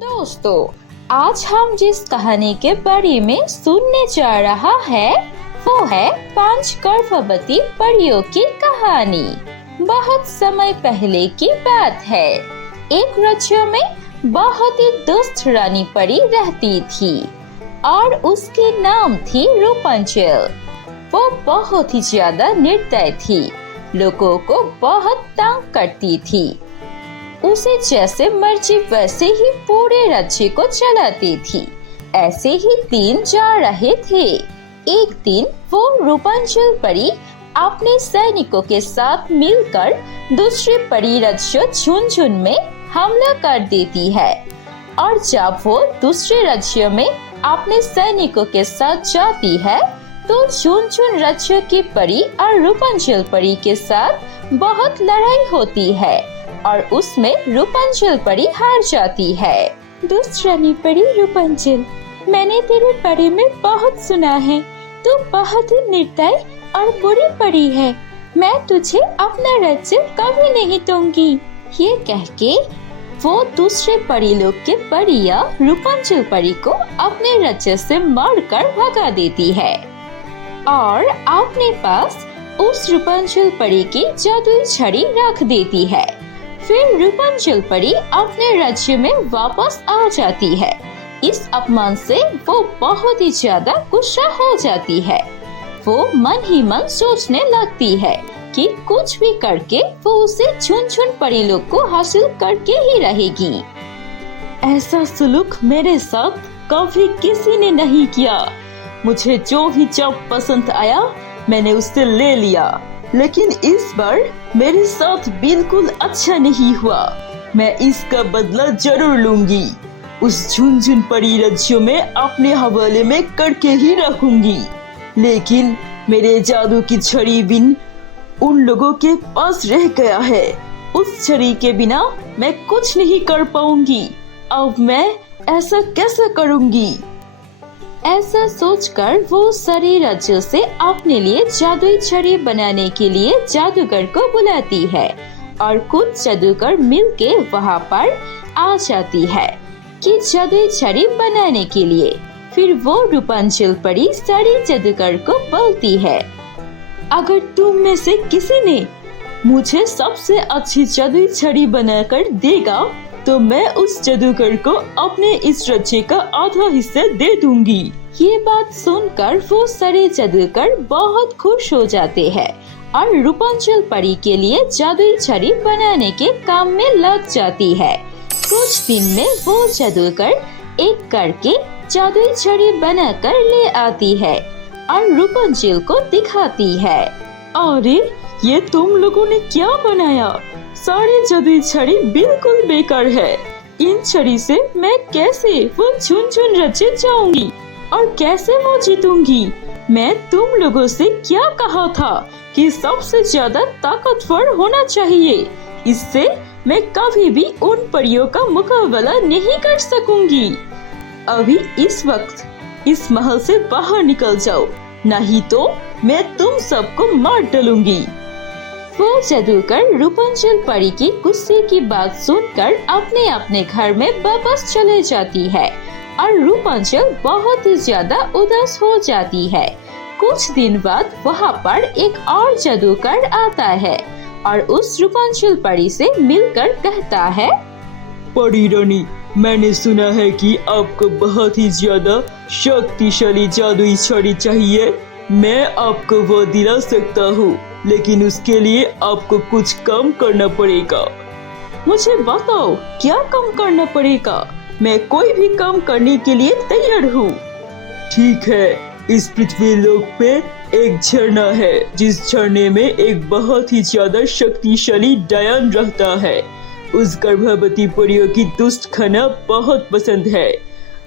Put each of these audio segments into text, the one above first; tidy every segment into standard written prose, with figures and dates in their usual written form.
दोस्तों, आज हम जिस कहानी के बारे में सुनने जा रहा है वो है 5 गर्भवती परियों की कहानी। बहुत समय पहले की बात है। एक राज्य में बहुत ही दुष्ट रानी परी रहती थी और उसकी नाम थी रूपंचल। वो बहुत ही ज्यादा निर्दयी थी, लोगों को बहुत तंग करती थी। उसे जैसे मर्जी वैसे ही पूरे राज्य को चलाती थी। ऐसे ही दिन जा रहे थे। एक दिन वो रूपंचल परी अपने सैनिकों के साथ मिलकर दूसरे परी राज्य झुनझुन में हमला कर देती है। और जब वो दूसरे राज्य में अपने सैनिकों के साथ जाती है तो झुनझुन राज्य की परी और रूपंचल परी के साथ बहुत लड़ाई होती है और उसमें रूपंचल परी हार जाती है। दुष्ट रानी परी रूपंचल, मैंने तेरे बारे में बहुत सुना है। तू बहुत ही निर्दयी और बुरी परी है। मैं तुझे अपना राज्य कभी नहीं दूंगी। ये कह के वो दूसरे परी लोग के परियां रूपंचल परी को अपने राज्य से मारकर भगा देती है और अपने पास उस रूपंचल परी की जादुई छड़ी रख देती है। फिर रूपंचल परी अपने राज्य में वापस आ जाती है। इस अपमान से वो बहुत ही ज्यादा गुस्सा हो जाती है। वो मन ही मन सोचने लगती है कि कुछ भी करके वो उसे झुनझुन परी लोग को हासिल करके ही रहेगी। ऐसा सुलूक मेरे साथ कभी किसी ने नहीं किया। मुझे जो भी जब पसंद आया मैंने उससे ले लिया, लेकिन इस बार मेरे साथ बिल्कुल अच्छा नहीं हुआ। मैं इसका बदला जरूर लूंगी। उस झुनझुन परी राज्य में अपने हवाले में करके ही रखूंगी। लेकिन मेरे जादू की छड़ी बिन उन लोगों के पास रह गया है। उस छड़ी के बिना मैं कुछ नहीं कर पाऊंगी। अब मैं ऐसा कैसे करूंगी? ऐसा सोचकर वो सारे राज्यों से अपने लिए जादुई छड़ी बनाने के लिए जादूगर को बुलाती है और कुछ जादूगर मिलके वहाँ पर आ जाती है कि जादुई छड़ी बनाने के लिए। फिर वो रूपंचल परी सारे जादूगर को बोलती है, अगर तुम में से किसी ने मुझे सबसे अच्छी जादुई छड़ी बनाकर देगा तो मैं उस जादूगर को अपने इस राज्य का आधा हिस्सा दे दूंगी। ये बात सुनकर वो सारे जादूगर बहुत खुश हो जाते हैं और रूपंचल परी के लिए जादुई छड़ी बनाने के काम में लग जाती है। कुछ दिन में वो जादूगर एक करके जादुई छड़ी बनाकर ले आती है और रूपंचल को दिखाती है। अरे ये तुम लोगों ने क्या बनाया? सारी जादुई छड़ी बिल्कुल बेकार है। इन छड़ी से मैं कैसे वो झुनझुन राज्य जाऊंगी और कैसे वो जीतूंगी? मैं तुम लोगों से क्या कहा था कि सबसे ज्यादा ताकतवर होना चाहिए। इससे मैं कभी भी उन परियों का मुकाबला नहीं कर सकूंगी। अभी इस वक्त इस महल से बाहर निकल जाओ, नहीं तो मैं तुम सबको मार डालूंगी। वो जादूगर रूपंचल परी की गुस्से की बात सुनकर अपने अपने घर में वापस चले जाती है और रूपंचल बहुत ही ज्यादा उदास हो जाती है। कुछ दिन बाद वहाँ पर एक और जादूगर आता है और उस रूपंचल परी से मिलकर कहता है, परी रानी, मैंने सुना है कि आपको बहुत ही ज्यादा शक्तिशाली जादुई छड़ी चाहिए। मैं आपको वो दिला सकता हूँ, लेकिन उसके लिए आपको कुछ कम करना पड़ेगा। मुझे बताओ क्या कम करना पड़ेगा? मैं कोई भी काम करने के लिए तैयार हूँ। ठीक है, इस पृथ्वी लोक पे एक झरना है जिस झरने में एक बहुत ही ज्यादा शक्तिशाली डायन रहता है। उस गर्भवती परियों की दुष्ट खाना बहुत पसंद है।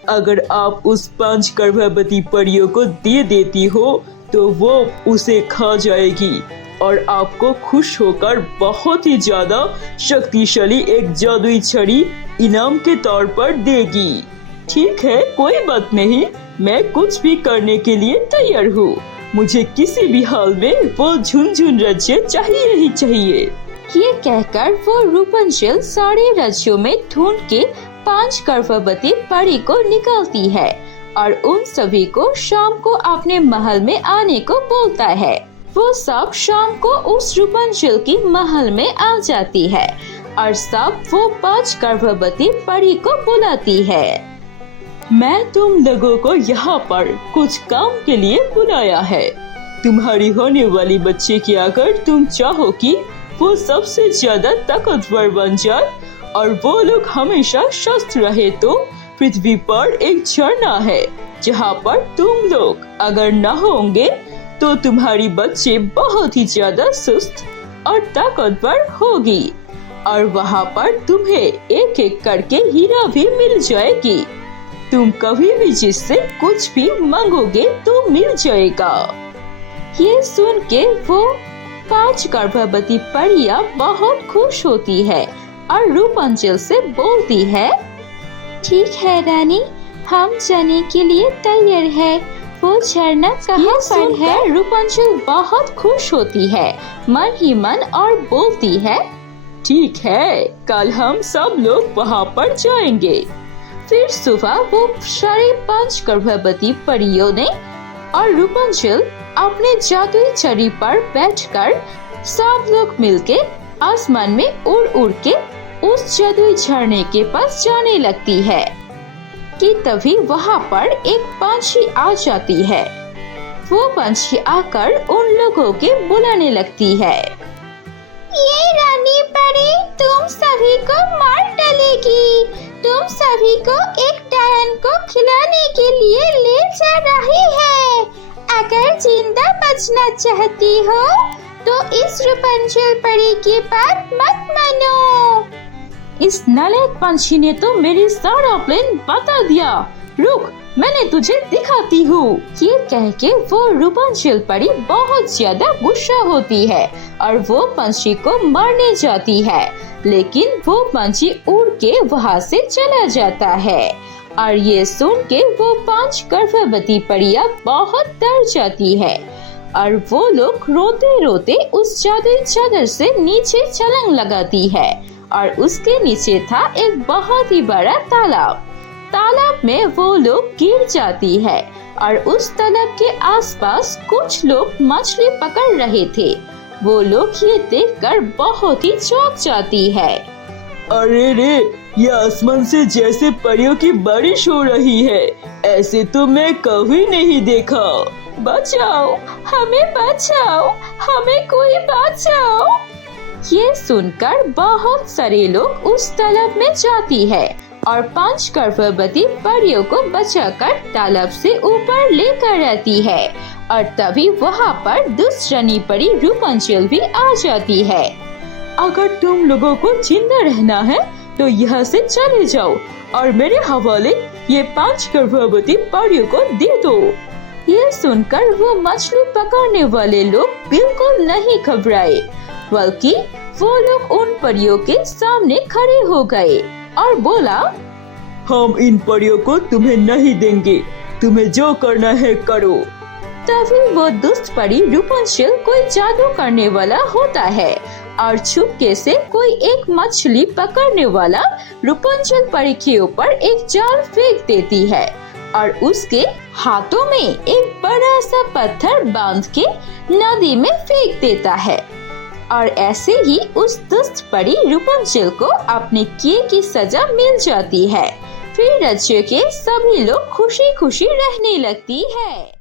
अगर आप उस 5 गर्भवती परियों को दे देती हो तो वो उसे खा जाएगी और आपको खुश होकर बहुत ही ज्यादा शक्तिशाली एक जादुई छड़ी इनाम के तौर पर देगी। ठीक है, कोई बात नहीं, मैं कुछ भी करने के लिए तैयार हूँ। मुझे किसी भी हाल में वो झुनझुन राज्य चाहिए ही चाहिए। ये कहकर वो रूपंचल सारे राज्यों में ढूंढ के 5 गर्भवती परी को निकालती है और उन सभी को शाम को अपने महल में आने को बोलता है। वो सब शाम को उस रूपंचल की महल में आ जाती है और सब वो 5 गर्भवती परी को बुलाती है। मैं तुम लोगों को यहाँ पर कुछ काम के लिए बुलाया है। तुम्हारी होने वाली बच्चे की अगर तुम चाहो कि वो सबसे ज्यादा ताकतवर बन जाए और वो लोग हमेशा स्वस्थ रहे, तो पृथ्वी पर एक झरना है जहाँ पर तुम लोग अगर न होंगे तो तुम्हारी बच्चे बहुत ही ज्यादा सुस्त और ताकतवर होगी और वहाँ पर तुम्हें एक एक करके हीरा भी मिल जाएगी। तुम कभी भी जिससे कुछ भी मांगोगे तो मिल जाएगा। ये सुन के वो 5 गर्भवती परियां बहुत खुश होती है और रूपंचल से बोलती है, ठीक है रानी, हम जाने के लिए तैयार है। वो झरना कहाँ पर है? रूपंचल बहुत खुश होती है मन ही मन और बोलती है, ठीक है, कल हम सब लोग वहाँ पर जाएंगे। फिर सुबह वो सारे 5 गर्भवती परियों ने और रूपंचल अपने जादुई छड़ी पर बैठकर सब लोग मिलके आसमान में उड़ उड़ के उस जादुई झरने के पास जाने लगती है कि तभी वहाँ पर एक पंछी आ जाती है। वो पंछी आकर उन लोगों के बुलाने लगती है, ये रानी परी तुम सभी को मार डालेगी। तुम सभी को एक डायन को खिलाने के लिए ले जा रही है। अगर जिंदा बचना चाहती हो तो इस रूपंचल परी की बात मत मानो। इस नालायक पंछी ने तो मेरी सारा प्लान बता दिया। रुक, मैंने तुझे दिखाती हूँ। ये कह के वो रूपंचल परी बहुत ज्यादा गुस्सा होती है और वो पंछी को मारने जाती है, लेकिन वो पंछी उड़ के वहाँ से चला जाता है और ये सुन के वो 5 गर्भवती परियां बहुत डर जाती है और वो लोग रोते रोते उस जादुई चादर से नीचे छलांग लगाती है और उसके नीचे था एक बहुत ही बड़ा तालाब। तालाब में वो लोग गिर जाती है और उस तालाब के आसपास कुछ लोग मछली पकड़ रहे थे। वो लोग ये देखकर बहुत ही चौंक जाती है। अरे रे, ये आसमान से जैसे परियों की बारिश हो रही है, ऐसे तो मैं कभी नहीं देखा। बचाओ, हमें बचाओ, हमें कोई बचाओ। ये सुनकर बहुत सारे लोग उस तालाब में जाती है और 5 गर्भवती परियों को बचाकर तालाब से ऊपर लेकर आती है और तभी वहाँ पर दुष्ट रानी परी रूपंचल भी आ जाती है। अगर तुम लोगों को जिंदा रहना है तो यहाँ से चले जाओ और मेरे हवाले ये 5 गर्भवती परियों को दे दो। ये सुनकर वो मछली पकड़ने वाले लोग बिल्कुल नहीं घबराए, बल्कि वो लोग उन परियों के सामने खड़े हो गए और बोला, हम इन परियों को तुम्हें नहीं देंगे, तुम्हें जो करना है करो। तभी वो दुष्ट परी रूपंचल कोई जादू करने वाला होता है और चुपके से कोई एक मछली पकड़ने वाला रूपंचल परी के ऊपर एक जाल फेंक देती है और उसके हाथों में एक बड़ा सा पत्थर बांध के नदी में फेंक देता है और ऐसे ही उस दुष्ट परी रूपंचल को अपने किए की सजा मिल जाती है। फिर राज्य के सभी लोग खुशी खुशी रहने लगती है।